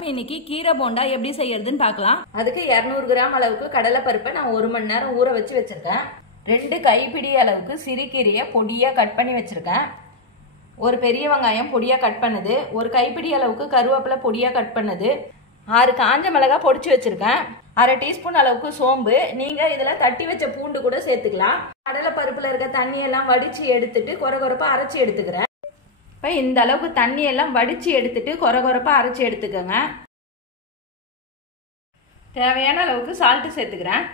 இன்னைக்கு கீரை போண்டா எப்படி செய்யறதுன்னு பார்க்கலாம். அதுக்கு 200 கிராம் அளவுக்கு கடலை பருப்பை நான் 1 மணி நேரம் ஊற வச்சு வச்சிருக்கேன். 2 கைப்பிடி அளவுக்கு சிறுகீரையை பொடியா கட் பண்ணி வச்சிருக்கேன். ஒரு பெரிய வெங்காயம் பொடியா கட் பண்ணது, ஒரு கைப்பிடி அளவுக்கு கருவேப்பிலை பொடியா கட் பண்ணது, 6 காஞ்ச மிளகாய் பொடிச்சு வச்சிருக்கேன், 1/2 டீஸ்பூன் அளவுக்கு சோம்பு. நீங்க இதுல தட்டி வச்ச பூண்டு கூட சேர்த்துக்கலாம். கடலை பருப்புல இருக்க தண்ணி எல்லாம் வடிச்சு எடுத்துட்டு கொரகொரப்பா அரைச்சி எடுத்துக்கிறேன். இப்போ இந்த அளவுக்கு தண்ணி எல்லாம் வடிச்சு எடுத்துட்டு கொரகொரப்பா அரைச்சி எடுத்துக்கோங்க. தேவையான அளவுக்கு சால்ட்டு சேர்த்துக்கிறேன்.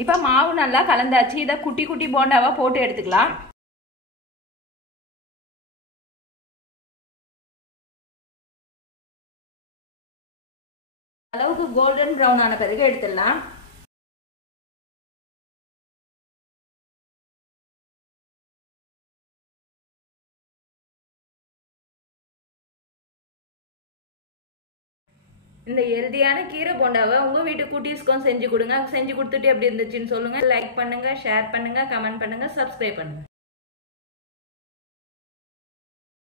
இப்போ மாவு நல்லா கலந்தாச்சு. இதை குட்டி குட்டி போண்டாவா போட்டு எடுத்துக்கலாம். அளவுக்கு கோல்டன் ப்ரௌன் ஆன பிறகு எடுத்துடலாம். இந்த ஹெல்தியான கீரை போண்டாவை உங்க வீட்டு குட்டீஸ்க்கும் செஞ்சு கொடுங்க. செஞ்சு கொடுத்துட்டு எப்படி இருந்துச்சுன்னு சொல்லுங்க. லைக் பண்ணுங்க, ஷேர் பண்ணுங்க, கமெண்ட் பண்ணுங்க, சப்ஸ்கிரைப் பண்ணுங்க.